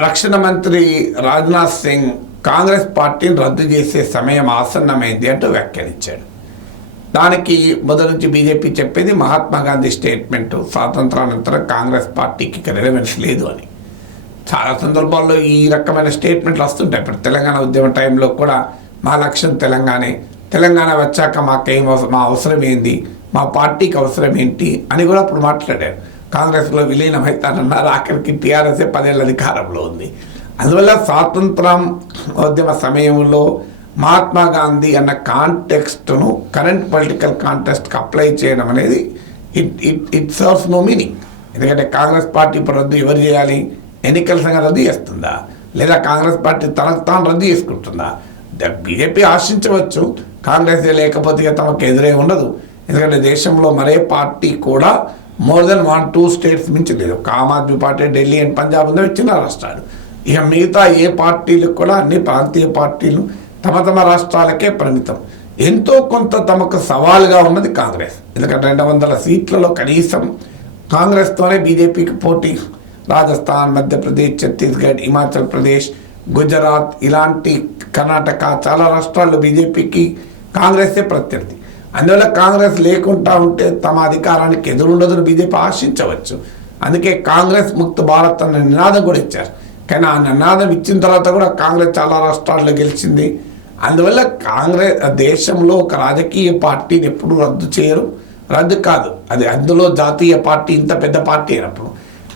రక్షణ మంత్రి రాజ్నాథ్ సింగ్ కాంగ్రెస్ పార్టీని రద్దు చేసే సమయం ఆసన్నమైంది అంటూ వ్యాఖ్యానించాడు. దానికి మొదటి నుంచి బీజేపీ చెప్పేది మహాత్మా గాంధీ స్టేట్మెంట్ స్వాతంత్రానంతరం కాంగ్రెస్ పార్టీకి ఇక రిలవెన్స్ లేదు అని. చాలా సందర్భాల్లో ఈ రకమైన స్టేట్మెంట్లు వస్తుంటాయి. ఇప్పుడు తెలంగాణ ఉద్యమ టైంలో కూడా మా లక్ష్యం తెలంగాణే. తెలంగాణ వచ్చాక మాకేం అవసరం మా అవసరం ఏంది? మా పార్టీకి అవసరం ఏంటి? అని కూడా అప్పుడు మాట్లాడారు. కాంగ్రెస్లో విలీనమవుతానన్నారు ఆఖరికి టీఆర్ఎస్ఏ పదేళ్ళ అధికారంలో ఉంది. అందువల్ల స్వాతంత్రం ఉద్యమ సమయంలో మహాత్మా గాంధీ అన్న కాంటెక్స్ట్ను కరెంట్ పొలిటికల్ కాంటెక్స్ట్కి అప్లై చేయడం అనేది it it it serves no meaning. ఎందుకంటే కాంగ్రెస్ పార్టీ ఇప్పుడు రద్దు ఎవరు చేయాలి? ఎన్నికల సంఘం రద్దు చేస్తుందా? లేదా కాంగ్రెస్ పార్టీ తనకు తాను రద్దు చేసుకుంటుందా? బీజేపీ ఆశించవచ్చు. కాంగ్రెస్ లేకపోతే ఇక తమకు ఎదురే ఉండదు. ఎందుకంటే దేశంలో మరే పార్టీ కూడా more than one two states మించి లేదు. ఒక ఆమ్ ఆద్మీ పార్టీ ఢిల్లీ అండ్ పంజాబ్ ఉందో చిన్న రాష్ట్రాలు. ఇక మిగతా ఏ పార్టీలకు కూడా అన్ని ప్రాంతీయ పార్టీలు తమ తమ రాష్ట్రాలకే పరిమితం. ఎంతో కొంత తమకు సవాలుగా ఉన్నది కాంగ్రెస్. ఎందుకంటే రెండు వందల సీట్లలో కనీసం కాంగ్రెస్తోనే బీజేపీకి పోటీ. రాజస్థాన్ మధ్యప్రదేశ్ ఛత్తీస్గఢ్ హిమాచల్ ప్రదేశ్ గుజరాత్ ఇలాంటి కర్ణాటక చాలా రాష్ట్రాల్లో బీజేపీకి కాంగ్రెసే ప్రత్యర్థి. అందువల్ల కాంగ్రెస్ లేకుండా ఉంటే తమ అధికారానికి ఎదురుండదని బీజేపీ ఆశించవచ్చు. అందుకే కాంగ్రెస్ ముక్త భారత్ అన్న నినాదం కూడా ఇచ్చారు. కానీ ఆ నినాదం ఇచ్చిన తర్వాత కూడా కాంగ్రెస్ చాలా రాష్ట్రాల్లో గెలిచింది. అందువల్ల కాంగ్రెస్ దేశంలో ఒక రాజకీయ పార్టీని ఎప్పుడు రద్దు చేయరు. రద్దు కాదు అది అందులో జాతీయ పార్టీ ఇంత పెద్ద పార్టీ అయినప్పుడు.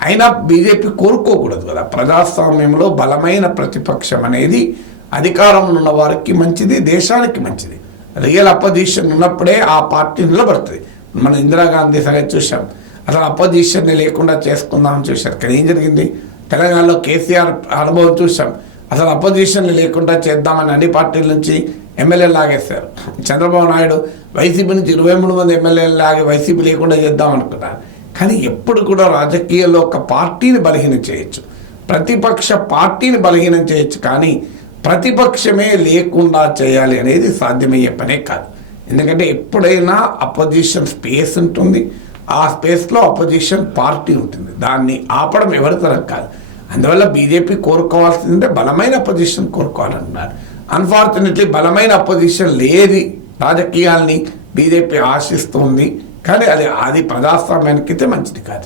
అయినా బీజేపీ కోరుకోకూడదు కదా. ప్రజాస్వామ్యంలో బలమైన ప్రతిపక్షం అనేది అధికారంలో ఉన్న వారికి మంచిది దేశానికి మంచిది. రియల్ అపోజిషన్ ఉన్నప్పుడే ఆ పార్టీ నిలబడుతుంది. మనం ఇందిరాగాంధీ సంగతి చూసాం అసలు అపోజిషన్ని లేకుండా చేసుకుందామని చూశారు. కానీ ఏం జరిగింది? తెలంగాణలో కేసీఆర్ అనుభవం చూసాం అసలు అపోజిషన్ లేకుండా చేద్దామని అన్ని పార్టీల నుంచి ఎమ్మెల్యేలు లాగేశారు. చంద్రబాబు నాయుడు వైసీపీ నుంచి ఇరవై మూడు మంది ఎమ్మెల్యేలు లాగి వైసీపీ లేకుండా చేద్దాం అనుకున్నారు. కానీ ఎప్పుడు కూడా రాజకీయాల్లో ఒక పార్టీని బలహీనం చేయొచ్చు. ప్రతిపక్ష పార్టీని బలహీనం చేయొచ్చు. కానీ ప్రతిపక్షమే లేకుండా చేయాలి అనేది సాధ్యమయ్యే పనే కాదు. ఎందుకంటే ఎప్పుడైనా అపోజిషన్ స్పేస్ ఉంటుంది. ఆ స్పేస్లో అపోజిషన్ పార్టీ ఉంటుంది. దాన్ని ఆపడం ఎవరి తరం కాదు. అందువల్ల బీజేపీ కోరుకోవాల్సిందంటే బలమైన అపోజిషన్ కోరుకోవాలన్నారు. అన్ఫార్చునేట్లీ బలమైన అపోజిషన్ లేది రాజకీయాల్ని బీజేపీ ఆశిస్తుంది. కానీ అది అది ప్రజాస్వామ్యానికైతే మంచిది కాదు.